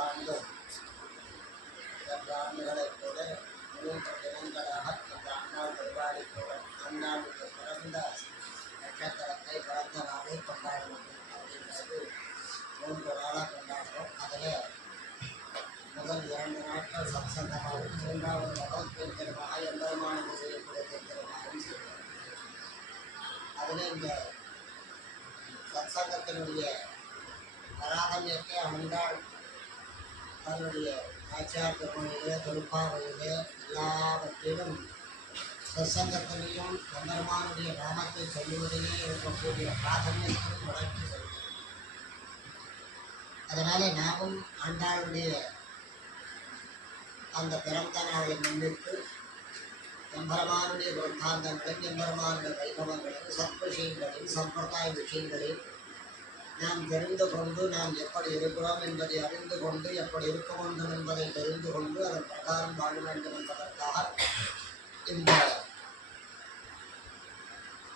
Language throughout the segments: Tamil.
ஆண்டு 2 ஆண்டுகளைப் போல 3 தினங்களாக இந்த அண்ணாள் பரிபாலிக்க அண்ணாளுக்கு பிறந்த நட்சத்திரத்தை பிறந்த நாளை கொண்டாடுவது அப்படிங்கிறது 3 நாளாக கொண்டாடுறோம். அதில் முதல் 2 நாட்கள் சத்சங்கமாகவும் 3வது நாள் திருத்திரமாக எம்பெருமானுக்கு செய்யக்கூடிய திருத்திரமாகவும் செய்வோம். அதில் இந்த சத்சங்கத்தினுடைய பராமரியத்தை ஆண்டாள் தன்னுடைய ஆச்சார பெருமையிலே தொழுப்பாவையிலே எல்லாவற்றிலும் சத்சங்கத்திலையும் எம்பெருமானுடைய நாமத்தை சொல்லுவதிலே இருக்கக்கூடிய பிராதானியத்தையும் வளர்ச்சி சொல்லும். அதனால நாமும் ஆண்டாளுடைய அந்த பிறந்த நாளை முன்னிட்டு எம்பெருமானுடைய வృத்தாந்தங்களையும் எம்பெருமானுடைய வைபவங்களையும் சத்விஷயங்களையும் சம்பிரதாய விஷயங்களையும் நாம் தெரிந்து கொண்டு நாம் எப்படி இருக்கிறோம் என்பதை அறிந்து கொண்டு எப்படி இருக்க வேண்டும் என்பதை தெரிந்து கொண்டு அதன் பிரகாரம் வாழ வேண்டும் என்பதற்காக இந்த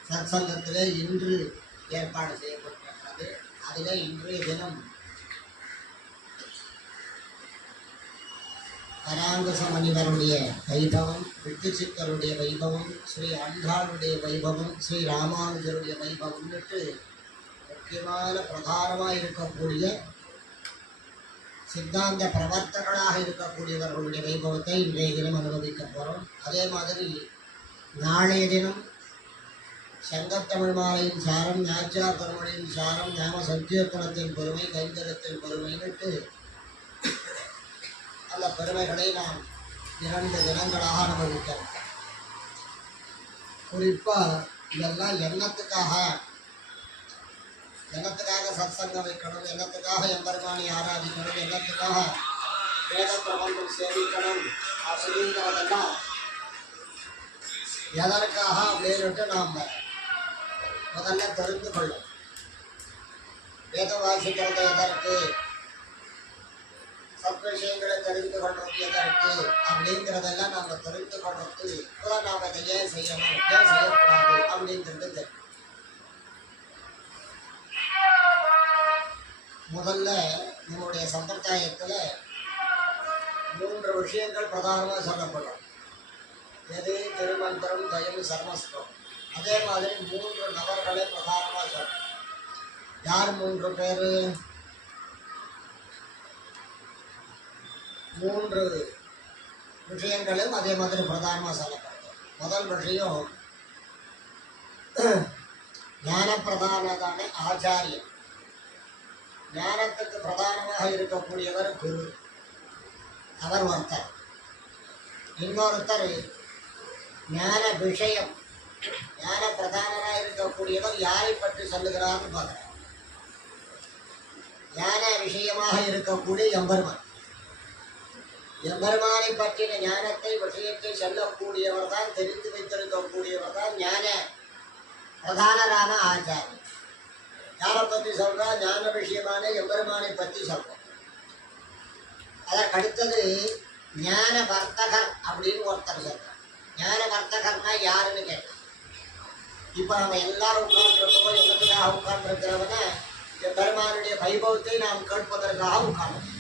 சத்சங்கத்திலே இன்று ஏற்பாடு செய்யப்பட்டிருக்கிறது. அதிலே இன்றைய தினம் பராங்குச முனிவருடைய வைபவம், விட்டுச்சிக்கருடைய வைபவம், ஸ்ரீ ஆண்டாளுடைய வைபவம், ஸ்ரீ ராமானுஜருடைய வைபவம்னுட்டு முக்கியமான பிரதானமாக இருக்கக்கூடிய சித்தாந்த பிரவர்த்தகர்களாக இருக்கக்கூடியவர்களுடைய வைபவத்தை இன்றைய தினம் அனுபவிக்க போகிறோம். அதே மாதிரி நாளைய தினம் சங்கத்தமிழ் மாலையின் சாரம், நாச்சியார் பெருமொழியின் சாரம், ஞான சங்கீர்த்தனத்தின் பெருமை, கைங்கரத்தின் பெருமைன்னுட்டு அந்த பெருமைகளை நாம் 2 தினங்களாக அனுபவிக்கிறோம். குறிப்பாக இதெல்லாம் என்னத்துக்காக சத்சங்கம் வைக்கணும், என்னத்துக்காக எம்பெருமானை ஆராதிக்கணும், என்னத்துக்காக வேத பிரபந்தம் சேவிக்கணும் அப்படிங்கிறதெல்லாம் எதற்காக அப்படின்ட்டு நாம் முதல்ல தெரிந்து கொள்ளும். வேத வாசிக்கிறது எதற்கு, சத் விஷயங்களை தெரிந்து கொள்றது எதற்கு அப்படிங்கிறதெல்லாம் நாம் தெரிந்து கொள்றது இப்போதான் நாம் இதை ஏன் செய்யணும், ஏன் செய்யக்கூடாது அப்படிங்கிறது தெரியும். முதல்ல நம்முடைய சம்பிரதாயத்தில் 3 விஷயங்கள் பிரதானமாக சொல்லப்படும். எது திருமந்திரம், தயம், சர்மஸ்வரம். அதே மாதிரி 3 நபர்களை பிரதானமாக சொல்லும். யார் 3 பேர்? 3 விஷயங்களும் அதே மாதிரி பிரதானமாக சொல்லப்படுது. முதல் விஷயம் ஞான பிரதானதான ஆச்சாரியன். ஞானத்துக்கு பிரதானமாக இருக்கக்கூடியவர் குரு, அவர் ஒருத்தர். இன்னொருத்தர் ஞான விஷயம், ஞான பிரதானமாக இருக்கக்கூடியவர் யாரை பற்றி சொல்லுகிறார்னு பார்க்குறார். ஞான விஷயமாக இருக்கக்கூடிய எம்பெருமான், எம்பெருமானை பற்றின ஞானத்தை விஷயத்தை சொல்லக்கூடியவர் தான், தெரிந்து வைத்திருக்கக்கூடியவர் தான் ஞான பிரதானரான ஆச்சாரியன். யாரை பற்றி சொல்றா? ஞான விஷயமான எம்பெருமானை பற்றி சொல்றோம். அதற்கடுத்தது ஞான வர்த்தகர் அப்படின்னு ஒருத்தர் சொல்றார். ஞான வர்த்தகர்னா யாருன்னு கேட்டான். இப்போ நம்ம எல்லாரும் உட்கார்ந்துருக்கோம். என்னத்துக்காக உட்கார்ந்துருக்கிறவன எம்பெருமானுடைய வைபவத்தை நாம் கேட்பதற்காக உட்கார்ந்து.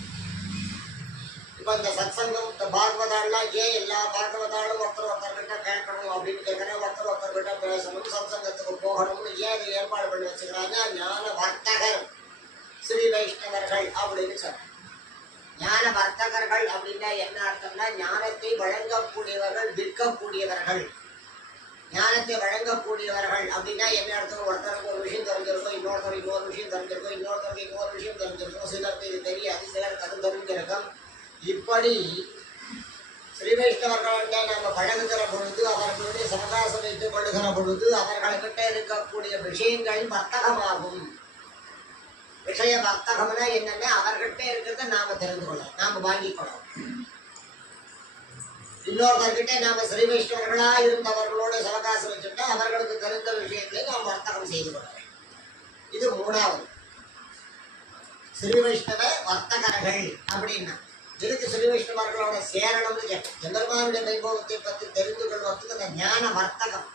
இப்போ இந்த சத்சங்கம், இந்த பாகவதாலாம் ஏன் எல்லா பாகவதாலும் ஒருத்தர்கிட்ட கேட்கணும் அப்படின்னு கேட்கணும், ஒருத்தர்கிட்ட பேசணும், சத்சங்கத்துக்கு போகணும்னு ஏன் இதை ஏற்பாடு பண்ணி வச்சுக்கிறாங்க? ஞான வர்த்தகர் ஸ்ரீ வைஷ்ணவர்கள் அப்படின்னு சொல்றாங்க. ஞான வர்த்தகர்கள் அப்படின்னா என்ன அர்த்தம்னா, ஞானத்தை வழங்கக்கூடியவர்கள், விற்கக்கூடியவர்கள். ஞானத்தை வழங்கக்கூடியவர்கள் அப்படின்னா என்ன அர்த்தம்? ஒருத்தருக்கு ஒரு விஷயம் தெரிஞ்சிருக்கும், இன்னொருத்தருக்கு இன்னொரு விஷயம் தெரிஞ்சிருக்கும், இன்னொருத்தருக்கு இன்னொரு விஷயம் தெரிஞ்சிருக்கும், சிலருக்கு இது தெரியாது, சிலருக்கு அது தெரிஞ்சிருக்கும். இப்படி ஸ்ரீ வைஷ்ணவர்கள் நம்ம பழகுகிற பொழுது, அவர்களுடைய சமதாசம் வைத்துக் கொள்ளுகிற பொழுது அவர்களிட்ட இருக்கக்கூடிய விஷயங்கள் வர்த்தகமாகும். விஷய வர்த்தகம்னா என்னன்னா, அவர்கிட்ட இருக்கிறத நாம தெரிந்து கொள்ளலாம், நாம வாங்கிக் கொள்ளலாம். இன்னொருத்தர்கிட்ட நாம ஸ்ரீ வைஷ்ணவர்களா இருந்தவர்களோட சவகாசம் வச்சுட்டா அவர்களுக்கு தெரிந்த விஷயங்களை நாம் வர்த்தகம் செய்து கொள்ளலாம். இது 3வது. ஸ்ரீ வைஷ்ணவ வர்த்தகர்கள் அப்படின்னா இதுக்கு ஸ்ரீ வைஷ்ணவர்களோட சேரணம்னு கேட்டோம். எம்பெருமானுடைய வைபவத்தை பற்றி தெரிந்து கொள்வதற்கு அந்த ஞான வர்த்தகம்,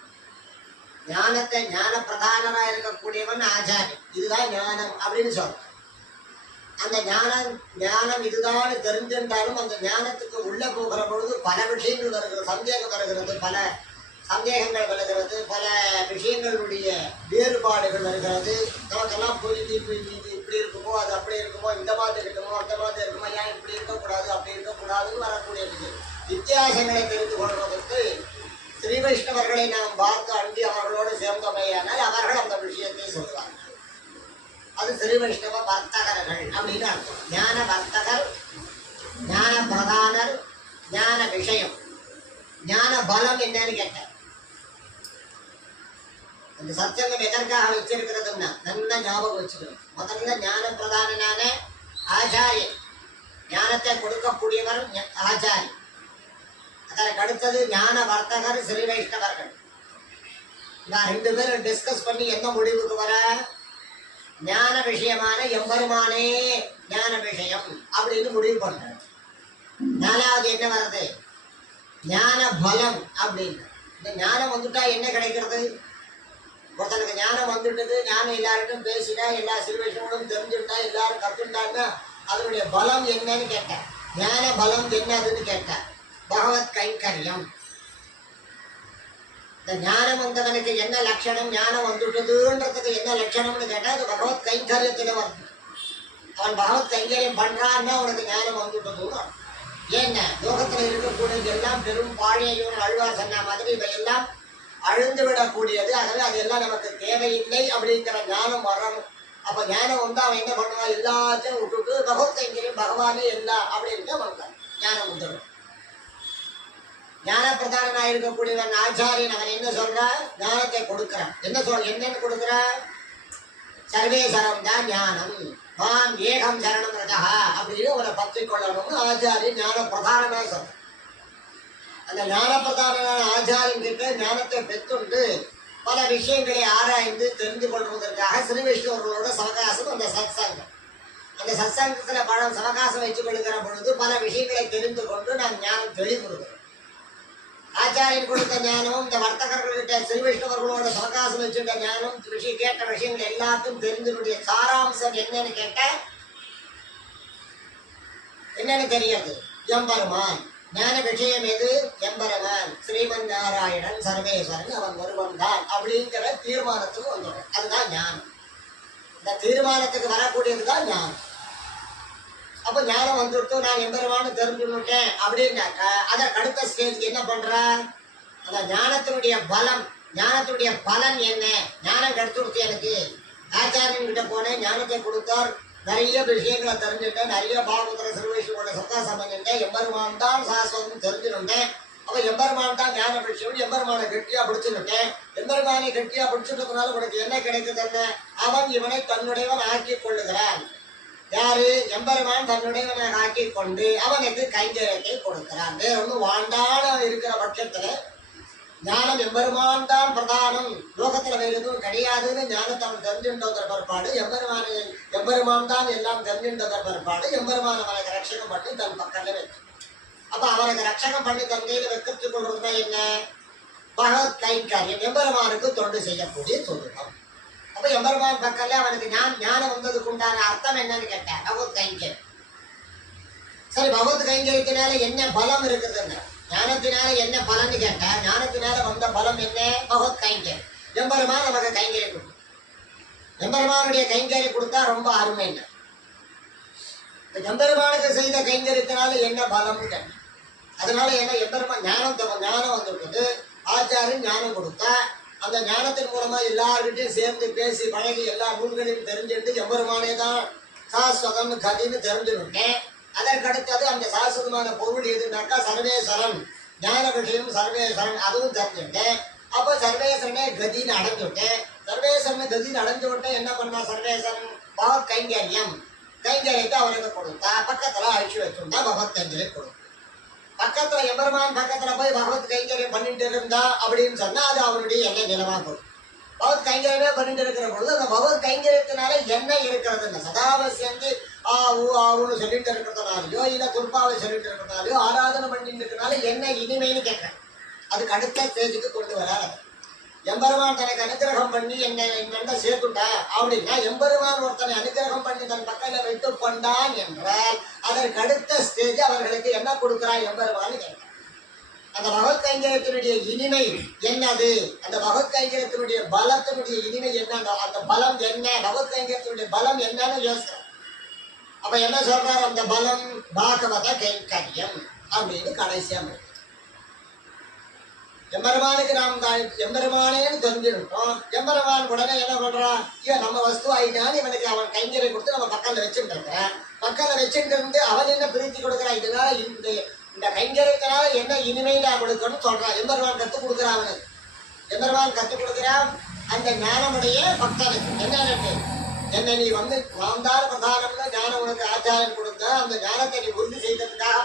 ஞானத்தை ஞான பிரதானமாக இருக்கக்கூடியவன் ஆச்சாரியன். இதுதான் ஞானம் அப்படின்னு சொல்றோம். அந்த ஞானம் இதுதான் தெரிஞ்சிருந்தாலும் அந்த ஞானத்துக்கு உள்ள போகிற பொழுது பல விஷயங்கள் வருகிறது, சந்தேகம் வருகிறது, பல சந்தேகங்கள் வருகிறது, பல விஷயங்களுடைய வேறுபாடுகள் வருகிறது. நமக்கெல்லாம் புரிஞ்சு இப்படி இருக்குமோ, அது அப்படி இருக்குமோ, இந்த மாதிரி இருக்குமோ, அந்த மாதிரி இருக்குமோ, ஏன் இப்படி இருக்கக்கூடாது அப்படி இருக்கக்கூடாதுன்னு வரக்கூடிய வித்தியாசங்களை தெரிந்து கொள்வதற்கு ஸ்ரீ வைஷ்ணவர்களை நாம் பார்த்து அண்டி அவர்களோடு சேர்ந்தமையானால் அவர்கள் அந்த விஷயத்தை சொல்வார்கள். அது ஸ்ரீ வைஷ்ணவ வர்த்தகர்கள் அப்படின்னு அர்த்தம். ஞான வர்த்தகர், ஞான பிரதானர், ஞான விஷயம். ஞான பலம் என்னன்னு கேட்டார். அந்த சத்சங்கம் எதற்காக வச்சிருக்கிறதுன்னா நல்லா ஞாபகம் வச்சுக்கணும். முதல்ல ஞான பிரதானனான ஆச்சாரியன், ஞானத்தை கொடுக்கக்கூடியவர் ஆச்சாரியன். அதற்கு அடுத்தது ஞான வர்த்தகர் ஸ்ரீ வைஷ்ணவர்கள். நான் 2 பேரும் டிஸ்கஸ் பண்ணி என்ன முடிவுக்கு வர, ஞான விஷயமான எம்பெருமானே ஞான விஷயம் அப்படின்னு முடிவு பண்றேன். 4வது என்ன வருது, ஞான பலம் அப்படின்னு. இந்த ஞானம் வந்துட்டா என்ன கிடைக்கிறது? ஒருத்தனுக்கு ஞானம் வந்துட்டது, ஞானம் எல்லார்கிட்டும் பேசினா, எல்லா சிறுவைஷங்களும் தெரிஞ்சுட்டா, எல்லாரும் கத்துட்டாங்கன்னா அதனுடைய பலம் என்னன்னு கேட்டேன். ஞான பலம் என்னதுன்னு கேட்டேன். பகவத் கைங்கரியம். இந்த ஞானம் வந்தவனுக்கு என்ன லட்சணம், ஞானம் வந்துட்டதுன்றதுக்கு என்ன லட்சணம்னு கேட்டால் அது பகவத் கைங்கரியத்தில் வருது. அவன் பகவத் கைங்கரியம் பண்றான்னா அவனுக்கு ஞானம் வந்துட்டதுன்னு. ஏன்னா லோகத்தில் இருக்கக்கூடியது எல்லாம் பெரும் பாழையும் அழுவார் சொன்ன மாதிரி இவையெல்லாம் அழுந்து விடக்கூடியது. ஆகவே அதெல்லாம் நமக்கு தேவையில்லை அப்படிங்கிற ஞானம் வரணும். அப்ப ஞானம் வந்து அவன் என்ன பண்ணுவான், எல்லாத்தையும் விட்டுட்டு பகவத் கைங்கரியம் பகவானே எல்லாம் அப்படின்னு அவனுக்கு ஞானம் வந்துடும். ஞான பிரதானனா இருக்கக்கூடியவன் ஆச்சாரியன். அவன் என்ன சொல்றான், ஞானத்தை கொடுக்கிறான். என்னன்னு கொடுக்கிறான், சர்வேசரம் தான் ஞானம், மான் ஏகம் சரணம் ரஜா அப்படின்னு அவனை பற்றி கொள்ளணும்னு ஆச்சாரியன் ஞான பிரதானனா சொல்றான். அந்த ஞான பிரதானமான ஆச்சாரியன் கிட்ட ஞானத்தை பெற்றுண்டு பல விஷயங்களை ஆராய்ந்து தெரிந்து கொள்வதற்காக ஸ்ரீ வைஷ்ணவர்களோட சவகாசம் அந்த சத்சங்கம். அந்த சத்சங்கத்துல பல சவகாசம் வச்சுக் கொள்கிற பொழுது பல விஷயங்களை தெரிந்து கொண்டு நாம் ஞானம் தெளிவுறுகிறோம். ஆச்சாரியன் கொடுத்த ஞானம், இந்த வர்த்தகர்கள்கிட்ட ஸ்ரீ வைஷ்ணவர்களோட சவகாசம் வச்சுட்ட ஞானம், கேட்ட விஷயங்கள் எல்லாத்தையும் தெரிஞ்சனுடைய சாராம்சம் என்னன்னு கேட்ட என்னன்னு தெரியாது, எம்பெருமான். ஞான விஷயம் எது, எம்பெருமான் ஸ்ரீமன் நாராயணன் சர்வேஸ்வரன் அவன் ஒருவன் தான் அப்படிங்கிற தீர்மானத்துக்கு வந்துடும். அதுதான் ஞானம். இந்த தீர்மானத்துக்கு வரக்கூடியதுதான் ஞானம். அப்போ ஞானம் வந்துட்டு நான் எம்பெருமானு தெரிஞ்சுட்டேன் அப்படின்னாக்கா அதற்கு அடுத்த ஸ்டேஜ் என்ன பண்ற, அந்த ஞானத்தினுடைய பலம், ஞானத்தினுடைய பலன் என்ன. ஞானம் கிடைச்சுடுத்து எனக்கு, ஆச்சாரியன் கிட்ட போனேன், ஞானத்தை கொடுத்தார், நிறைய விஷயங்களை தெரிஞ்சுட்டேன், நிறைய பாகவதர சிறுவைஷோட சத்தாசம் பண்ணிட்டேன், எம்பெருமான் தான் சாஸ்வதம் தெரிஞ்சுட்டேன். அப்ப எம்பெருமான் தான் ஞான விஷயம், எம்பெருமானை கெட்டியா பிடிச்சுட்டேன். எம்பெருமானை கெட்டியா பிடிச்சிட்டதுனால உனக்கு என்ன கிடைக்குதுன்னு, அவன் இவனை தன்னுடையவன் ஆக்கி கொள்ளுகிறான். யாரு, எம்பெருமான் தன்னுடையவனை ஆக்கி கொண்டு அவனுக்கு கைங்கரியத்தை கொடுக்கிறான். வேற ஒன்றும் வாண்டான இருக்கிற பட்சத்துல ஞானம் எம்பெருமான் தான் பிரதானம், லோகத்துல வேறு எதுவும் கிடையாதுன்னு ஞானத்தை அவன் தெரிஞ்சுட்டதற்கு பிற்பாடு எம்பெருமான் தான் எல்லாம் தெரிஞ்சுட்டதற்கு பிற்பாடு எம்பெருமான் அவனுக்கு ரட்சகம் பண்ணி தன் பக்கத்துல வைக்கும். அப்ப அவனுக்கு ரட்சகம் பண்ணி தன் கையில வைக்கிறதுக்கு கொள்றதுனா என்ன, பகவத் கைங்கரியம், எம்பெருமானுக்கு தொண்டு செய்யக்கூடிய சொருக்கம். அப்ப எம்பெருமான் பக்கத்துல அவனுக்கு ஞானம் வந்ததுக்கு உண்டான அர்த்தம் என்னன்னு கேட்டேன், பகவத் கைங்கரியம். சரி, பகவத் கைங்கரியத்தினால என்ன பலம் இருக்குதுன்னு, ஞானத்தினால என்ன பலன்னு கேட்டா ஞானத்தினால வந்த பலம் என்ன, பகவத் கைங்கரியம். எம்பெருமான் நமக்கு கைங்கரியம் கொடுக்கும். எம்பெருமானுடைய கைங்கரியம் கொடுத்தா ரொம்ப அருமை. என்ன எம்பெருமானுக்கு செய்த கைங்கரியத்தினால என்ன பலம்னு கேட்டேன். அதனால என்ன, எம்பெருமான் ஞானம் வந்துவிட்டது, ஆச்சாரியன் ஞானம் கொடுத்தா அந்த ஞானத்தின் மூலமா எல்லார்கிட்டையும் சேர்ந்து பேசி பழகி எல்லா நூல்களையும் தெரிஞ்சுட்டு எம்பெருமானே தான் சாஸ்வதம் கதின்னு தெரிஞ்சுக்கிட்டேன். அதற்கடுத்தது அந்த சாஸ்வதமான பொருள் எதுனாக்கா சர்வேஸ்வரன், ஞான விஷயம் சர்வேஸ்வரன், அதுவும் தெரிஞ்சுட்டேன். அப்போ சர்வேஸ்வரனே கதின்னு அடைஞ்சுட்டேன். சர்வேஸ்வரனை கதின்னு அடைஞ்சு விட்டேன். என்ன பண்ணா சர்வேஸ்வரன், பகவத் கைங்கரியம், கைங்கரியத்தை அவனுக்கு கொடுத்தா பக்கத்துல அழிச்சு வச்சுட்டா பகவத் கைங்கரியம் கொடுக்கும். பக்கத்துல எம்பெருமான் பக்கத்துல போய் பகவத் கைங்கரியம் பண்ணிட்டு இருந்தா அப்படின்னு சொன்னா அது அவனுடைய எண்ணெய் நிலமா போடும். பகவத் கைங்கரியமே பண்ணிட்டு இருக்கிற பொழுது அந்த பகவத் கைங்கரியத்தினால என்ன இருக்கிறது, சதாவை சேர்ந்து ஆவுன்னு சொல்லிட்டு இருக்கிறதுனாலயோ இல்ல துர்பாவை சொல்லிட்டு இருக்கிறதுனாலயோ ஆராதனை பண்ணிட்டு இருக்கிறதுனால என்ன இனிமைன்னு கேட்கிறேன். அதுக்கு அடுத்த ஸ்டேஜுக்கு கொண்டு வராது. எம்பெருமான் தனக்கு அனுகிரகம் பண்ணி என்ன சேர்த்துட்டா அப்படின்னா எம்பெருமான் ஒருத்தனை அனுகிரகம் பண்ணி தன் பக்கத்துல வைத்து கொண்டான் என்றால் அதற்கு அடுத்த ஸ்டேஜ் அவர்களுக்கு என்ன கொடுக்கிறான் எம்பெருமான் கேட்கிறான். அந்த பகவத் கைங்கரியத்தினுடைய இனிமை என்னது, அந்த பகவத் கைங்கரியத்தினுடைய பலத்தினுடைய இனிமை என்ன, அந்த பலம் என்ன, பகவத் கைங்கரியத்தினுடைய பலம் என்னன்னு யோசிக்கிறார். அப்ப என்ன சொல்றார், அந்த பலம் பாகவத கைங்கரியம் அப்படின்னு கடைசியா எம்பெருமானுக்கு நாம் எம்பெருமானேன்னு தெரிஞ்சுட்டோம். எம்பெருமான் உடனே என்ன பண்றான், இவன் நம்ம வஸ்து ஆயிட்டான், இவனுக்கு அவன் கைங்கரியம் கொடுத்து நம்ம பக்கத்துல வச்சுட்டு இருக்கிறான். பக்கத்துல வச்சுட்டு இருந்து அவன் என்ன பிரீத்தி கொடுக்குறான், இதனால இந்த கைங்கரியத்தினால என்ன இனிமை நான் கொடுக்கணும்னு சொல்றான். எம்பெருமான் கத்துக் கொடுக்குறான் அவனுக்கு. எம்பெருமான் கத்துக் கொடுக்குறான் அந்த ஞானமுடைய பக்தனுக்கு. என்னன்னு, என்ன நீ வந்து நாம்தான் பிரதானம்னு ஞானம் உனக்கு ஆச்சாரம் கொடுத்த அந்த ஞானத்தை நீ உறுதி செய்ததுக்காக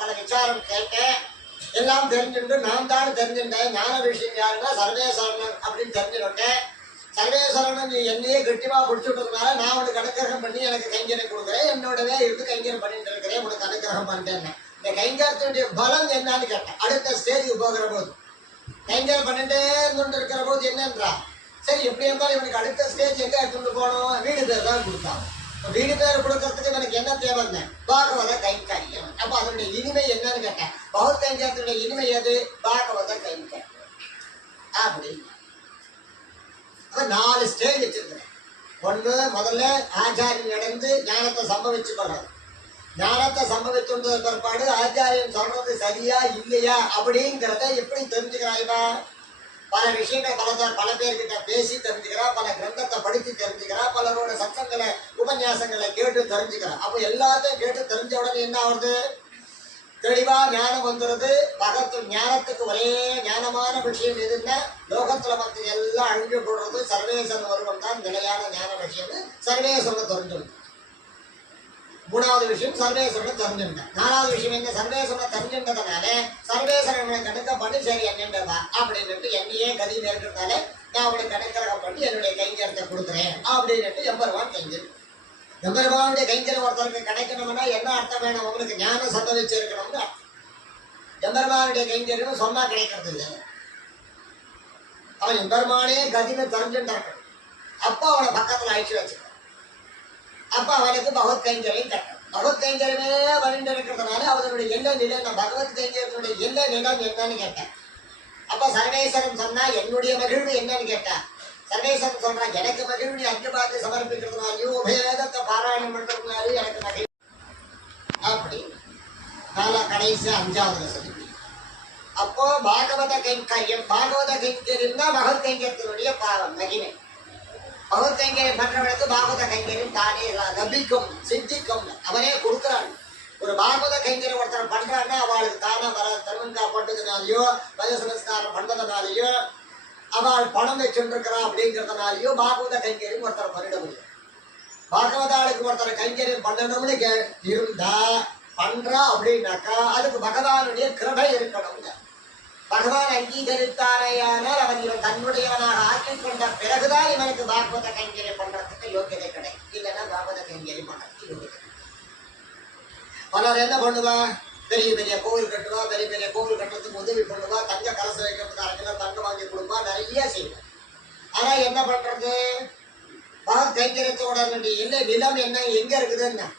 பல விசாரம் கேட்டேன். எல்லாம் தெரிஞ்சுட்டு நாம் தான் தெரிஞ்சுட்டேன். ஞான விஷயம் யாருன்னா சர்வேஸ்வரன் அப்படின்னு தெரிஞ்சுட்டேன். சர்வேஸ்வரன் நீ என்னையே கெட்டிமா பிடிச்சுட்டதுனால நான் உனக்கு அனுகிரகம் பண்ணி எனக்கு கைங்கரியம் கொடுக்குறேன். என்னோடவே இருந்து கைங்கரியம் பண்ணிட்டு இருக்கிறேன், உனக்கு அனுகிரகம் பண்ணிட்டேன். இந்த கைங்கரியத்தினுடைய பலம் என்னன்னு கேட்டேன். அடுத்த ஸ்டேஜுக்கு போகிற போது கைங்கரியம் பண்ணிட்டே இருந்துட்டு இருக்கிற போது என்னன்றா, சரி எப்படி இருந்தாலும் இவனுக்கு அடுத்த ஸ்டேஜ் எங்க எடுத்துட்டு போகணும், வீடு பேர் தான் கொடுத்தான். வீடு பேர் கொடுக்கறதுக்கு எனக்கு என்ன தேவைன்னு பாகவத கைங்கரியம். அப்ப அதனுடைய இனிமை என்னன்னு கேட்டேன். பகவத் கைங்கரியத்தினுடைய இனிமை எது, பாகவத கைங்கரியம் அப்படின்னு. அப்ப 4 ஸ்டேஜ் வச்சிருக்கிறேன். ஒண்ணு, முதல்ல ஆச்சாரியன் நடந்து ஞானத்தை சம்பவிச்சு கொள்றது. ஞானத்தை சம்பவிச்சுன்ற பிற்பாடு ஆச்சாரியன் சொல்றது சரியா இல்லையா அப்படிங்கிறத எப்படி தெரிஞ்சுக்கிறாய்வா, பல விஷயங்களை பல பேர்கிட்ட பேசி தெரிஞ்சுக்கிறா, பல கிரந்தத்தை படித்து தெரிஞ்சுக்கிறா, பலரோட சத்தங்களை உபன்யாசங்களை கேட்டு தெரிஞ்சுக்கிறா. அப்போ எல்லாத்தையும் கேட்டு தெரிஞ்ச உடனே என்ன ஆகுது, தெளிவா ஞானம் வந்துடுது. ஞானத்துக்கு ஒரே ஞானமான விஷயம் எதுன்னா லோகத்துல மற்ற எல்லாம் அழிஞ்சு போடுறது சர்வேசன் ஒருவன் தான் நிலையான ஞான விஷயம்னு சர்வேஸ்வரனை தெரிஞ்சுடும். 3வது விஷயம் சர்வேஸ்வரனை தெரிஞ்சுட்டேன். 4வது விஷயம் என்ன, சர்வேஸ்வரனை தெரிஞ்சுட்டதுனால சர்வேஸ்வரனை கணக்க பண்ணி சரி என்னண்டா அப்படின்ட்டு என்னையே கதி இருக்கிறதுனால நான் அவனுக்கு அனுகிரகம் பண்ணி என்னுடைய கைங்கரத்தை கொடுக்குறேன் அப்படின்ட்டு எம்பெருமான் கைங்கரி. எம்பெருமானுடைய கைங்கரம் ஒருத்தருக்கு கிடைக்கணும்னா என்ன அர்த்தம் வேணும், அவனுக்கு ஞானம் சம்பவிச்சு இருக்கணும்னு. எம்பெருமானுடைய கைங்கரியம் சொன்னா கிடைக்கிறது இல்லை. அவன் எம்பெருமானே கதின்னு தெரிஞ்சுட்டான். அப்போ அவனை பக்கத்துல அழிச்சு வச்சுக்க. அப்ப அவனுக்கு பகவத் கைங்கரியம் கட்டணும். பகவத் கைங்கரியமே வலிண்டு இருக்கிறதுனால அவனுடைய என்ன நிலை, நான் பகவத் கைங்கரியத்தினுடைய என்ன நிலம் என்னன்னு கேட்டேன். அப்ப சர்வேஸ்வரன் சொன்னா என்னுடைய மகிழ்வு என்னன்னு கேட்டா, சர்வேஸ்வரன் சொல்றான் எனக்கு மகிழ்வு நீ அர்ஜபாத்தை சமர்ப்பிக்கிறதுனாலையோ உபயோகத்தை பாராயணம் பண்றதுனாலையும் எனக்கு மகிழ்வு அப்படி. கடைசி 5வது சொல்லி அப்போ பாகவத கைங்கரியம். பாகவத கைங்கரியம் தான் பகவத் கைங்கரியத்தினுடைய பாவம் மகிமை. பகவத் கைங்கரியம் பண்றவனுக்கு பாகவத கைங்கரியம் தானே லபிக்கும் சித்திக்கும் அவனே கொடுக்குறான். ஒரு பாகவத கைங்கரியம் ஒருத்தர் பண்றான்னா அவளுக்கு தானே வர தர்மங்கா பண்றதுனாலயோ வயசனஸ்காரம் பண்றதுனாலயோ அவள் பணம் வச்சுருக்கிறான் அப்படிங்கிறதுனாலயோ பாகவத கைங்கரியம் ஒருத்தர் பண்ணிட முடியும். பாகவதாளுக்கு ஒருத்தர் கைங்கரியம் பண்ணணும்னு இருந்தா பண்றா அப்படின்னாக்கா அதுக்கு பகவானுடைய கிருபை இருக்கணுங்க. பகவான் அங்கீகரித்தாரையானால் அவன் இவன் தன்னுடையவனாக ஆக்கிக் கொண்ட பிறகுதான் இவனுக்கு பாகவத கைங்கரியம் பண்றதுக்கு யோக்கியதை கிடைக்கும். இல்லைன்னா பாகவத கைங்கரியம் பண்றதுக்கு யோக்கியதை. பலர் என்ன பண்ணுவா, பெரிய பெரிய கோவில் கட்டுவா, பெரிய பெரிய கோவில் கட்டுறதுக்கு உதவி பண்ணுவா, தங்க கலச வைக்கிறதுக்கு 1/2 கிலோ தங்கம் வாங்கி கொடுப்பா, நிறைய செய்வா. ஆனா என்ன பண்றது, பகவத் கைங்கரியத்தோட இல்லை நிலம் என்ன எங்க இருக்குதுன்னா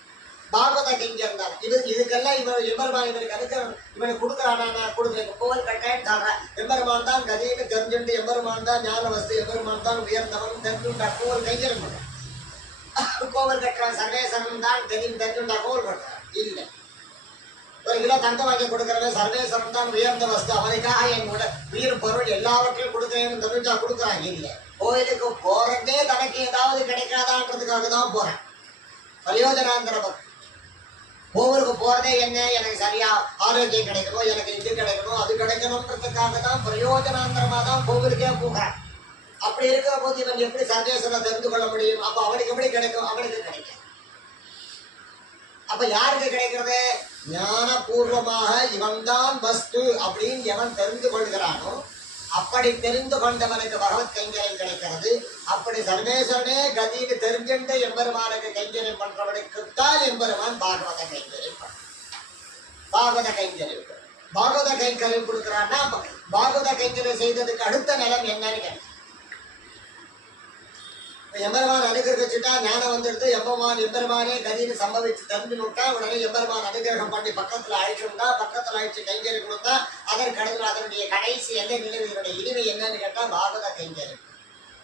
பாகவத கைங்கரியம் தான். இதுக்கெல்லாம் எம்பெருமான் இவனுக்கு அனுக்கிறோம், இவனுக்கு கொடுக்குறானா கொடுக்குறேன். கோவில் கட்டேன்னு சொல்றேன். எம்பெருமான் தான் கதின்னு தெரிஞ்சுட்டு, எம்பெருமான் தான் ஞான வஸ்து, எம்பெருமான் தான் உயர்ந்தவன் தெரிஞ்சுட்டா கோவில் கைங்கரியம் பண்றான். கோவில் கட்டுறான். சர்வேஸ்வரன் தான் கதின்னு தெரிஞ்சுட்டா கோவில் கட்டுறான். இல்லை, 1 கிலோ தங்கம் வாங்கி கொடுக்குறவன் சர்வேஸ்வரன் தான் உயர்ந்த வஸ்து, அவனுக்காக என்னோட உயிர் பொருள் எல்லாவற்றையும் கொடுக்குறேன்னு தெரிஞ்சா கொடுக்குறான். இல்லை, கோயிலுக்கு போறதே தனக்கு ஏதாவது கிடைக்காதான்றதுக்காக தான் போறேன். பிரயோஜனாந்திர பக்தி. கோவிலுக்கு போறதே என்ன, எனக்கு சரியா ஆரோக்கியம் கிடைக்கணும், எனக்கு இது கிடைக்கணும், அது கிடைக்கணும்ன்றதுக்காக தான் பிரயோஜனாந்திரமா தான் கோவிலுக்கே போகிறேன். அப்படி இருக்கிற போது இவன் எப்படி சர்வேஸ்வரனை தெரிந்து கொள்ள முடியும்? அப்ப அவனுக்கு எப்படி கிடைக்கும்? அவனுக்கு கிடைக்கும். அப்ப யாருக்கு கிடைக்கிறது? ஞானபூர்வமாக இவன் தான் வஸ்து அப்படின்னு எவன் தெரிந்து கொள்கிறானோ அப்படி தெரிந்து கொண்டவனுக்கு பகவத் கைங்கரியம் கிடைக்கிறது. அப்படி சர்வேஸ்வரனே கதின்னு தெரிஞ்சுட்டு எம்பெருமானுக்கு கைங்கரியம் பண்றவனுக்குத்தான் எம்பெருமான் பாகவத கைங்கரியம் பண்ற. பாகவத கைங்கரியம் பாகவத கைங்கரியம் கொடுக்கிறான்னா பாகவத கைங்கரியம் செய்ததுக்கு அடுத்த நிலம் என்னன்னு கேட்டேன். எம்பெருமான் அனுகிரகிச்சுட்டா ஞானம் வந்துடுது. எம்பெருமானே கதின்னு சம்பவிச்சு தெரிஞ்சு விட்டா உடனே எம்பெருமான் அனுகிரகம் பண்ணி பக்கத்துல அழிச்சுட்டா, பக்கத்துல அழிச்சு கைங்கறி கொடுத்தா அதனுடைய கடைசி எந்த நிலைமை, இதனுடைய இனிமை என்னன்னு கேட்டா பாகவத கைங்கரியம்.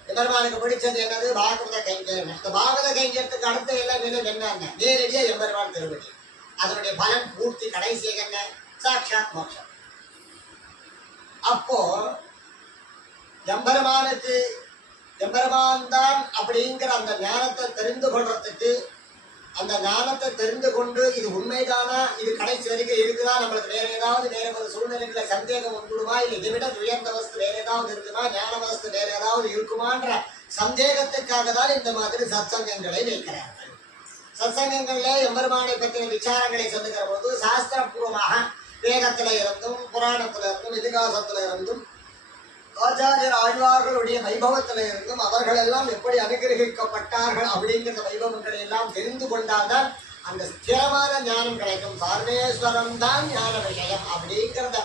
எம்பெருமானுக்கு பிடிச்சது என்னது? பாகவத கைங்கரியம். இந்த பாகவத கைங்கரியத்துக்கு அடுத்த எல்லாம் நிலை என்னன்னா நேரடியா எம்பெருமான் திருவடி. அதனுடைய பலன் பூர்த்தி கடைசி என்ன? சாட்சாத் மோட்சம். அப்போ எம்பெருமான் தான் அப்படிங்கிற அந்த ஞானத்தை தெரிந்து கொள்றதுக்கு, அந்த ஞானத்தை தெரிந்து கொண்டு இது உண்மைதானா, இது கடைசி வரைக்கும் இருக்குதா, நம்மளுக்கு வேற ஒரு சூழ்நிலைகளை சந்தேகம் வந்துடுமா, இல்லை இதை விட உயர்ந்த வஸ்து வேற ஏதாவது இருக்குமா, ஞான வஸ்து வேற ஏதாவது இருக்குமான்ற சந்தேகத்துக்காக தான் இந்த மாதிரி சத்சங்கங்களை வைக்கிறார்கள். சத்சங்கங்கள்ல எம்பெருமானை பற்றின விசாரங்களை சொல்லுகிற போது சாஸ்திரபூர்வமாக வேதத்துல இருந்தும் புராணத்துல இருந்தும் இதிகாசத்துல இருந்தும் ஆச்சாரியர் ஆழ்வார்களுடைய வைபவத்தில இருந்தும் அவர்கள் எல்லாம் எப்படி அனுகிரகிக்கப்பட்டார்கள் அப்படிங்கிற வைபவங்களை எல்லாம் தெரிந்து கொண்டால்தான் அந்த ஸ்திரமான ஞானம் கிடைக்கும். சர்வேஸ்வரம் தான் ஞான விஷயம் அப்படிங்கிறத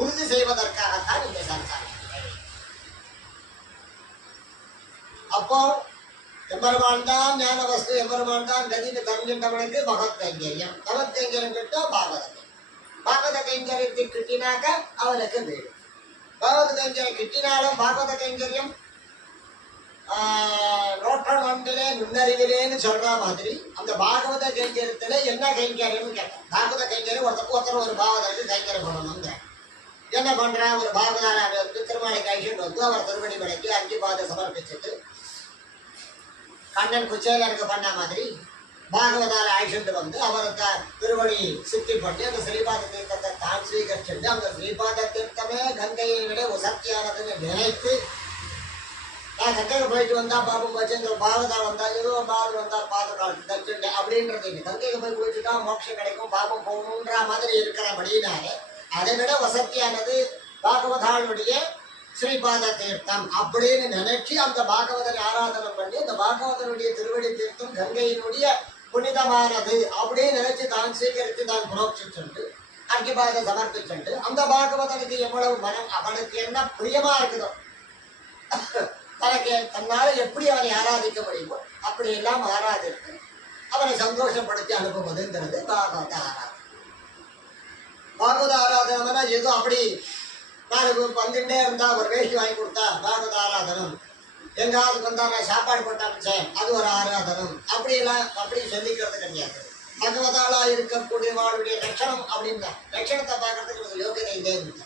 உறுதி செய்வதற்காகத்தான் இந்த சம்சாரம். அப்போ எம்பெருமான் தான் ஞான வஸ்து, எம்பெருமான் தான் கதின்னு தெரிஞ்சின்றவனுக்கு பகவத் கைங்கரியம். பகவத் கைங்கரியம் கிட்டா பாகவத கைங்கரியத்தை கிட்டினாக்க அவனுக்கு வீடு. பாகவத கைங்கரியம் கிட்டினாலும் பாகவத கைங்கரியம் நோட்டம் ஒன்றிலே நுண்ணறிவிலேன்னு சொல்ற மாதிரி அந்த பாகவத கைங்கரியத்துல என்ன கைங்கரியம்னு கேட்டேன். பாகவத கைங்கரியம் ஒருத்தர் ஒரு பாகவதற்கு கைங்கரியம் பண்ணணுங்கிற என்ன பண்ற? ஒரு பாகவதான வந்து திருமலை கைஷன் வந்து அவர் திருவடி மலைக்கு 5 பாதம் சமர்ப்பிச்சுட்டு கண்ணன் குச்சேலருக்கு பண்ண மாதிரி பாகவதால அழிச்சுட்டு வந்து அவருக்கு திருவடி சித்தி பண்ணி அந்த ஸ்ரீபாத தீர்த்தத்தை தான் ஸ்வீகரிச்சுட்டு அந்த ஸ்ரீபாத தீர்த்தமே கங்கையை விட உசக்தியானதுன்னு நினைத்து நான் கங்கைக்கு போயிட்டு வந்தா பாபம் போச்சு, இந்த பாகவதா வந்தா ஏதோ பாகம் வந்தா பாதம் தச்சுட்டு அப்படின்றது இல்லை. கங்கைக்கு போய் குளிச்சுட்டா மோட்சம் கிடைக்கும், பாபம் போகணுன்ற மாதிரி இருக்கிறபடினாலே அதை விட வசத்தியானது பாகவதாளுடைய ஸ்ரீபாத தீர்த்தம் அப்படின்னு நினைச்சு அந்த பாகவதனை ஆராதனை பண்ணி அந்த பாகவதனுடைய திருவடி தீர்த்தம் கங்கையினுடைய புனிதமானது அப்படின்னு நினைச்சு தான் சீகரித்து தான் புரோட்சிச்சுண்டு அர்க்கிபாத சமர்ப்பிச்சுண்டு அந்த பாகவதனுக்கு எவ்வளவு மனம் அவனுக்கு என்ன பிரியமா இருக்குதோ தனக்கு தன்னால எப்படி அவனை ஆராதிக்க முடியுமோ அப்படி எல்லாம் ஆராதித்து அவனை சந்தோஷப்படுத்தி அனுப்புவதுங்கிறது பாகவத ஆராதனை. பாகவத ஆராதனைனா ஏதோ அப்படி நாலு வந்துட்டே இருந்தா ஒரு வேஷ்டி வாங்கி கொடுத்தா பாகவத ஆராதனம், எங்காவது வந்தா நான் சாப்பாடு போட்டு அமைச்சேன் அது ஒரு ஆராதனம், அப்படி சொல்லிக்கிறது கிடையாது. பகவதாளா இருக்கக்கூடியவாளுடைய லட்சணம் அப்படின்னா லட்சணத்தை பார்க்கறதுக்கு எனக்கு யோகியதை இதே இல்லை.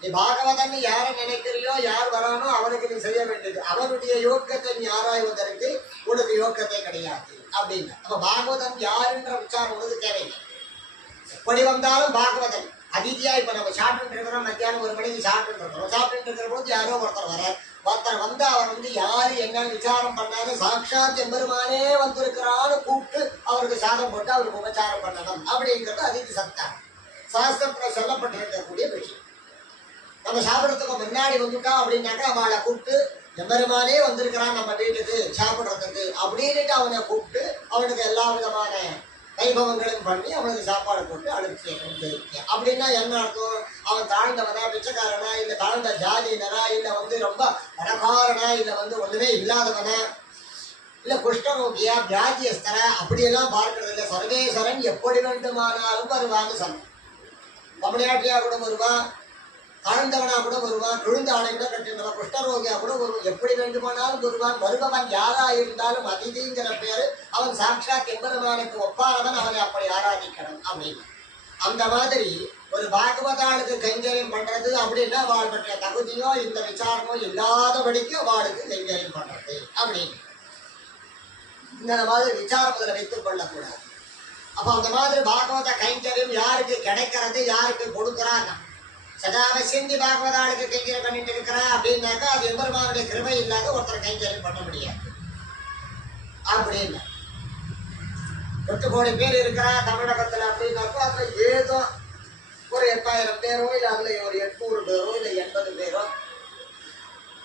நீ பாகவதன் யாரை நினைக்கிறியோ யார் வரானோ அவனுக்கு நீ செய்ய வேண்டியது, அவனுடைய யோக்கியத்தை நீ ஆராய்வதற்கு உனக்கு யோக்கியத்தை கிடையாது அப்படின்னா. அப்ப பாகவதன் யாருன்ற விசாரம் உனக்கு தேவையில்லை. எப்படி வந்தாலும் பாகவதன் அதிதியா இப்ப நம்ம சாப்பிட்டு இருக்கிறோம், மத்தியானம் 1 மணிக்கு சாப்பிட்டு இருக்கிறோம், சாப்பிட்டு இருக்கிற போது யாரோ ஒருத்தர் வந்து அவர் வந்து யாரு என்னன்னு விசாரம் பண்ணாரு, சாட்சாத் எம்பெருமானே வந்திருக்கிறான்னு கூப்பிட்டு அவருக்கு சாதம் போட்டு அவருக்கு உபச்சாரம் பண்ணணும் அப்படிங்கிறது அதிதி சத்தார் சாஸ்திரத்துல சொல்லப்பட்டிருக்கக்கூடிய விஷயம். நம்ம சாப்பிடறதுக்கு முன்னாடி வந்துட்டா அப்படின்னாக்கா அவளை கூப்பிட்டு எம்பெருமானே வந்திருக்கிறான் நம்ம வீட்டுக்கு சாப்பிடுறதுக்கு அப்படின்ட்டு அவனை கூப்பிட்டு அவனுக்கு எல்லா விதமான வைபவங்களும் பண்ணி அவனுக்கு சாப்பாடு போட்டு அனுப்பிச்சு அப்படின்னா என்ன அர்த்தம்? அவன் தாழ்ந்தவனா, பிச்சைக்காரனா, இல்லை தாழ்ந்த ஜாதியினரா, இல்லை வந்து ரொம்ப பணக்காரனா, இல்லை வந்து ஒண்ணுமே இல்லாதவனா, இல்லை குஷ்டரோகியா, வியாதியஸ்தரா அப்படியெல்லாம் பார்க்கறது இல்லை. சர்வேஸ்வரன் எப்படி வேண்டுமானாலும் வருவான்னு சொன்னான். தமிழ்நாட்டியா கூட வருவான், தாழ்ந்தவனா கூட வருவான், விழுந்த ஆணை கூட கட்டினவன், குஷ்டரோகியா கூட வருவான், எப்படி வேண்டுமானாலும் வருவான். வருபவன் யாரா இருந்தாலும் அதிதிங்கிற பேரு அவன் சாட்சாத் எம்பெருமானுக்கு ஒப்பானவன், அவனை அப்படி ஆராதிக்கணும் அப்படின்னு. அந்த மாதிரி ஒரு பாகவதாளுக்கு கைங்கரியம் பண்றது அப்படின்னா அவள் பற்றிய தகுதியோ இந்த விசாரமோ இல்லாதபடிக்கு அவளுக்கு கைங்கரியம் பண்றது அப்படின்னு இந்த மாதிரி விசாரம் அதில் வைத்துக் கொள்ளக்கூடாது. அப்போ அந்த மாதிரி பாகவத கைங்கரியம் யாருக்கு கிடைக்கிறது, யாருக்கு கொடுக்குறாங்க? சதாவ சிந்தி பாகவதாளுக்கு கைங்கரியம் பண்ணிட்டு இருக்கிறா அப்படின்னாக்கா அது எம்பெருமானுடைய கிருபை இல்லாத ஒருத்தர் கைங்கரியம் பண்ண முடியாது அப்படின்னு. 8 கோடி பேர் இருக்கிறா தமிழகத்துல அப்படின்னாக்கா அதுல ஏதோ ஒரு 8000 பேரோ இல்லை அதுல ஒரு 800 பேரோ இல்லை 80 பேரோ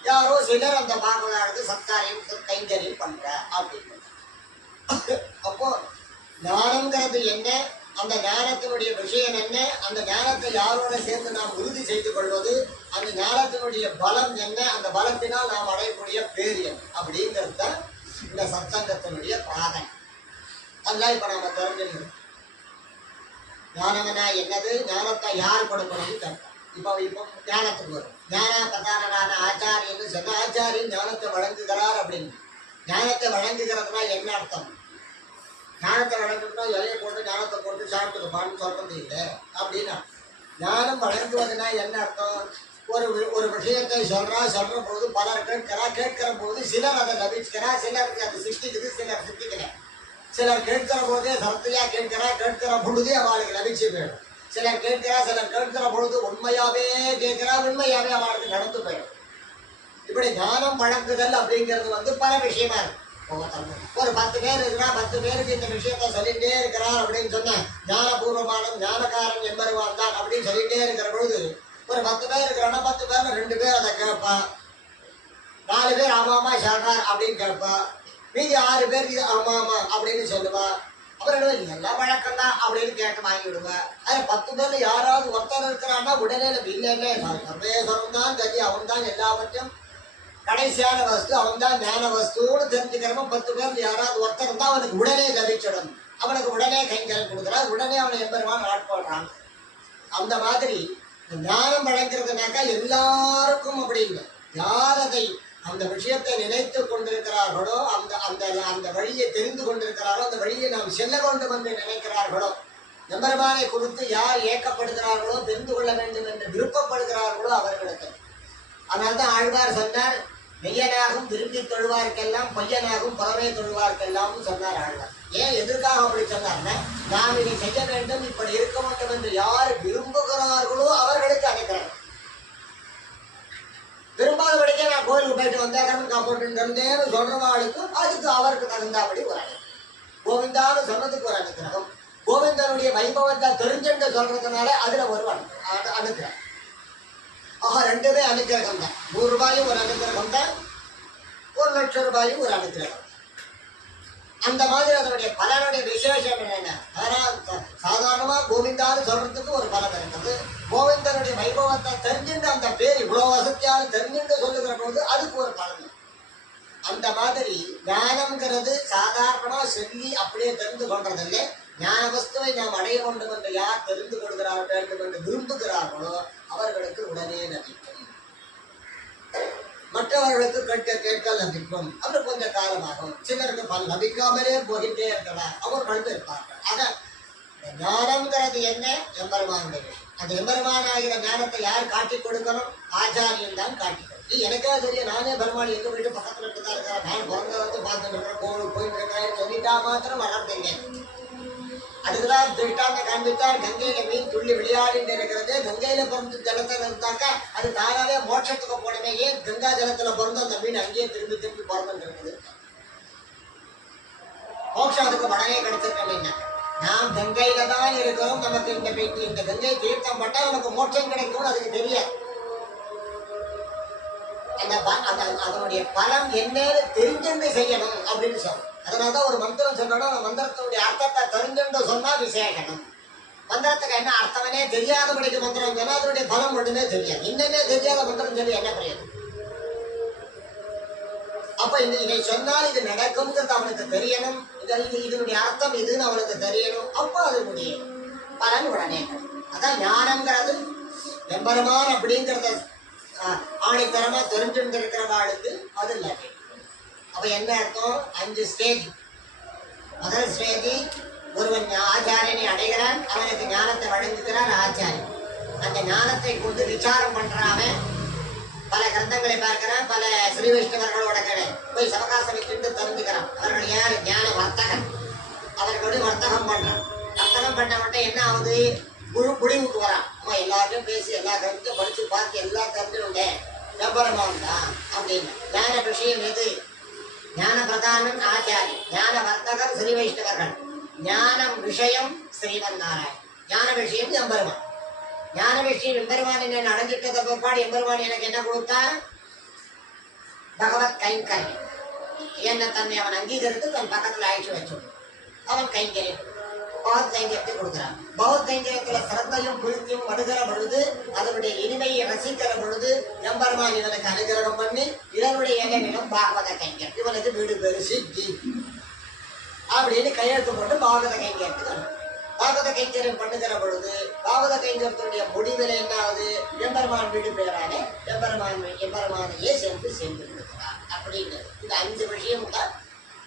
யாரோ சிலர் அந்த பாகவதாளுக்கு சத்காரியம் கைங்கரியம் பண்ற அப்படின்னு. அப்போ ஞானம்ங்கிறது என்ன, அந்த ஞானத்தினுடைய விஷயம் என்ன, அந்த ஞானத்தை யாரோட சேர்ந்து நாம் உறுதி செய்து கொள்வது, அந்த ஞானத்தினுடைய பலம் என்ன, அந்த பலத்தினால் நாம் அடையக்கூடிய பேர் என்ன அப்படிங்கிறது தான் இந்த சத்சங்கத்தினுடைய பிராதனை. அதெல்லாம் இப்ப நாம தெரிஞ்சுக்கணும். ஞானம்னா என்னது, ஞானத்தை யார் கொடுக்கணும்னு கேட்போம். இப்போ ஞானத்துக்கு வரும். ஞான பிரதானனான ஆச்சாரியன்னு சொன்ன ஆச்சாரியன் ஞானத்தை வழங்குகிறார் அப்படின்னு. ஞானத்தை வழங்குகிறதுனா என்ன அர்த்தம்? ஞானத்தை வழங்குறதுனா இலையை போட்டு ஞானத்தை போட்டு சாப்பிட்டுக்கப்பான்னு சொல்றது இல்லை அப்படின்னா. ஞானம் வழங்குவதுனா என்ன அர்த்தம்? ஒரு விஷயத்தை சொல்ற போது பலர் கேட்கிற போது சிலர் அதை லபிக்கிறா, சிலருக்கு அது சித்திக்குது, சிலர் சித்திக்கல. சிலர் கேட்கிற போதே சரத்தையா கேட்கிற பொழுதே அவளுக்கு லபிச்சு போயிடும். சிலர் கேட்கிற பொழுது உண்மையாவே கேட்கிறா, உண்மையாவே அவளுக்கு நடந்து போயிடும். இப்படி ஞானம் வழங்குதல் அப்படிங்கிறது பல விஷயமா இருக்கு. ஒரு 10 பேர் இருக்கிறா, 10 பேருக்கு இந்த விஷயத்த சொல்லிட்டே இருக்கிறார் அப்படின்னு சொன்ன ஞானபூர்வமான ஞானக்காரன் எம்பருவான் தான் அப்படின்னு சொல்லிட்டே இருக்கிற பொழுது ஒரு 10 பேர் இருக்கிறான்னா 10 பேர்ல 2 பேர் அதை கேட்பா, 4 பேர் ஆமாமா சொல்றார் அப்படின்னு கேட்பா, மீதி 6 பேர் இது ஆமாமா அப்படின்னு சொல்லுவா. அப்புறம் எல்லாம் வழக்கம் தான் அப்படின்னு கேட்டு வாங்கி விடுவா. அது 10 பேர்ல யாராவது ஒருத்தர் இருக்கிறான்னா உடனே இல்லை சர்வேஸ்வரம் தான் கதி, அவன் தான் எல்லாவற்றையும் கடைசியான வஸ்து, அவன் தான் ஞான வஸ்துன்னு தெரிஞ்சுக்கிறவன் 10 பேர்ல யாராவது ஒருத்தர் தான் அவனுக்கு உடனே தவிச்சிடும், அவனுக்கு உடனே கைங்கரம் கொடுக்குறான், உடனே அவனை எம்பெருமான் ஆட்கொள்றான். அந்த மாதிரி ஞானம் வழங்குறதுனாக்கா எல்லாருக்கும் அப்படி இல்லை. யார் அதை அந்த விஷயத்தை நினைத்து கொண்டிருக்கிறார்களோ, அந்த அந்த அந்த வழியை தெரிந்து கொண்டிருக்கிறார்களோ, அந்த வழியை நாம் செல்ல வேண்டும் என்று நினைக்கிறார்களோ, எம்பெருமானை குறித்து யார் ஏக்கப்படுகிறார்களோ, தெரிந்து கொள்ள வேண்டும் என்று விருப்பப்படுகிறார்களோ அவர்களுக்கு. அதனால்தான் ஆழ்வார் சொன்னார், மெய்யனாகும் விரும்பி தொழுவார்க்கெல்லாம் பொய்யனாகும் புறமே தொழுவார்க்கெல்லாம் சொன்னார் ஆழ்வார். ஏன் எதற்காக அப்படி சொன்னார்னா, நாம் இதை செய்ய வேண்டும், இப்படி இருக்க வேண்டும் என்று யார் விரும்புகிறார்களோ அவர்களுக்கு அனுக்கிறார். விரும்பாதபடிக்கே நான் கோயிலுக்கு போயிட்டு வந்தேன், கடன் காப்போட்டு இருந்தேன்னு சொல்றவாளுக்கு அதுக்கு அவருக்கு தகுந்தாபடி ஒரு அனுகிரகம். கோவிந்தான்னு சொன்னதுக்கு ஒரு அனுகிரகம், கோவிந்தனுடைய வைபவத்தை தெரிஞ்சுட்டு சொல்றதுனால அதுல ஒரு அனுகிரகம். ஆக 2மே அனுகிரகம் தான். 100 ரூபாயும் ஒரு அனுகிரகம் தான், 1 லட்சம் ரூபாயும் ஒரு அனுகிரகம். அந்த மாதிரி அதனுடைய பலனுடைய விசேஷம் என்னென்ன, சாதாரணமா கோவிந்தான்னு சொல்றதுக்கு ஒரு பலன் இருக்குது. கோவிந்தனுடைய வைபவத்தை தெரிஞ்சுட்டு அந்த பேர் இவ்வளவு வசதியாக தெரிஞ்சுட்டு சொல்லுகிற போது அதுக்கு ஒரு பலன். அந்த மாதிரி ஞானம்ங்கிறது சாதாரணமா சொல்லி அப்படியே தெரிந்து கொள்றதில்லை. ஞான வஸ்துவை நாம் அடைய வேண்டும் என்று யார் தெரிந்து கொள்கிறார்கள் வேண்டும் என்று விரும்புகிறார்களோ அவர்களுக்கு உடனே லபிக்கும், மற்றவர்களுக்கு கேட்க லபிக்கும். அவர் கொஞ்ச காலமாகும், சிலருக்கு பல லபிக்காமலே போகிட்டே இருக்கலாம், அவர்கள் இருப்பார்கள். ஆக ஞானம்ங்கிறது என்ன, எம்பெருமானுடைய விஷயம். அந்த எம்பெருமான ஆகிற ஞானத்தை யார் காட்டிக் கொடுக்கணும், ஆச்சாரியன் தான் காட்டிக் கொடுக்கும். எனக்கே தெரியும், நானே பெருமாள் எங்க வீட்டு பக்கத்துல இருக்குதான் இருக்கிறேன், நான் பிறந்த வந்து பார்த்துட்டு இருக்கிறேன், கோவிலுக்கு போயிட்டு இருக்கிறேன் சொல்லிட்டா மாத்திரம் வளர்ந்தீங்க. அதுக்குதான் திருட்டாந்த காண்பித்தார், கங்கையில மீன் துள்ளி விளையாடிட்டு இருக்கிறது, கங்கையில பிறந்து ஜலத்துல இருந்தாக்கா அது தானாவே மோட்சத்துக்கு போனமே, ஏன் கங்கா ஜலத்துல பிறந்து அந்த மீன் அங்கேயே திரும்பி பிறந்துட்டு இருக்குது, மோட்சம் அதுக்கு உடனே கிடைச்சிருக்கேன். நாம் கங்கையில தான் இருக்கிறோம், நமக்கு இந்த கங்கை தீர்த்தம் பட்டா நமக்கு மோட்சம் கிடைக்கும், அதுக்கு தெரியாது. அதனுடைய பலம் என்னன்னு தெரிஞ்சு செய்யணும் அப்படின்னு சொல்றோம். அதனாலதான் ஒரு மந்திரம் சொன்னா மந்திரத்தினுடைய அர்த்தத்தை தெரிஞ்சுட்டு சொன்னா விசேஷனம். மந்திரத்துக்கு என்ன அர்த்தம்னே தெரியாதபடிக்கு மந்திரம் சொன்னா அதனுடைய பலம் மட்டுமே தெரியாது. என்னன்னே தெரியாத மந்திரம் சொல்லி என்ன பிரயோஜனம்? அப்ப இதை சொன்னால் இது நடக்கும்ங்கிறது அவனுக்கு தெரியணும், இதனுடைய அர்த்தம் இதுன்னு அவனுக்கு தெரியணும். அப்போ அதனுடைய பலன் உடனே. அதான் ஞானம்ங்கிறது எம்பெருமான் அப்படிங்கிறத ஆணைத்தரமா தெரிஞ்சுட்டு இருக்கிறவாளுக்கு அது இல்லை. அப்ப என்ன அர்த்தம்? 5 ஸ்டேஜ். முதல் ஸ்டேஜ், ஒருவன் ஆச்சாரியனை அடைகிறான், அவனுக்கு ஞானத்தை வழங்குகிறான் ஆச்சாரியன். அந்த ஞானத்தை கொண்டு விசாரம் பண்றான், பல கிரந்தங்களை பார்க்கிறான், பல ஸ்ரீ வைஷ்ணவர்களோட போய் சவகாசம் வச்சுட்டு தெரிஞ்சுக்கிறான். அவர்கள் யார்? ஞான வர்த்தகன். அவர்களோட வர்த்தகம் பண்றான். வர்த்தகம் பண்ண மட்டும் என்ன ஆகுது? முடிவுக்கு வரான். அவன் எல்லாத்தையும் பேசி எல்லா கருத்தையும் படிச்சு பார்த்து எல்லாம் தெரிஞ்சுடுங்க, எம்பெருமான் தான் அப்படின்னு. ஞான விஷயம் எது? ஞான பிரதானன் ஆச்சாரி, ஞான வர்த்தகர் ஸ்ரீ வைஷ்ணவர்கள், ஞானம் விஷயம் ஸ்ரீமன் நாராயணன். ஞான விஷயம் எம்பெருமான். ஞான விஷயம் எம்பெருமான் என்ன அடைஞ்சிட்டத பிற்பாடு எம்பெருமான் எனக்கு என்ன கொடுத்தா? பகவத் கைங்கரியம். என்ன தன்னை அவன் அங்கீகரித்து தன் பக்கத்தில் அழைச்சி வச்சு அவன் கைங்கரியம். பகவத் கைங்கரியத்தை கொடுக்குறான். பகவத் கைங்கரியத்துல சிரத்தையும் புரித்தியும் படுகிற பொழுது, அதனுடைய இனிமையை ரசிக்கிற பொழுது எம்பெருமான் இவனுக்கு அனுகிரகம் பண்ணி இதனுடைய இலைநிலம் பாகவத கைங்கரியம், இவனுக்கு வீடு பேரு சித்தி அப்படின்னு கையெழுத்து போட்டு பாகவத கைங்கரியத்துக்கு பாகவத கைங்கரியம் பண்ணுகிற பொழுது பாகவத கைங்கரியத்துடைய முடிவில் என்ன ஆகுது? எம்பெருமான் வீடு பேரானே எம்பெருமானையே சென்று கொடுக்கிறார் அப்படின்னு. இந்த 5 விஷயம் தான்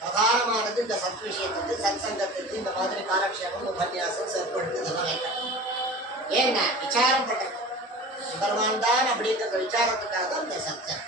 பிரதானமானது. இந்த சத் விஷயத்துக்கு, சத் சங்கத்துக்கு இந்த மாதிரி காலக்ஷேபம், உபன்யாசம், சொற்பொழிவு இதெல்லாம் வைக்கணும். ஏன்னா விசாரம் பண்றது எம்பெருமான் தான் அப்படிங்கிற விசாரத்துக்காக தான் இந்த சத்தம்.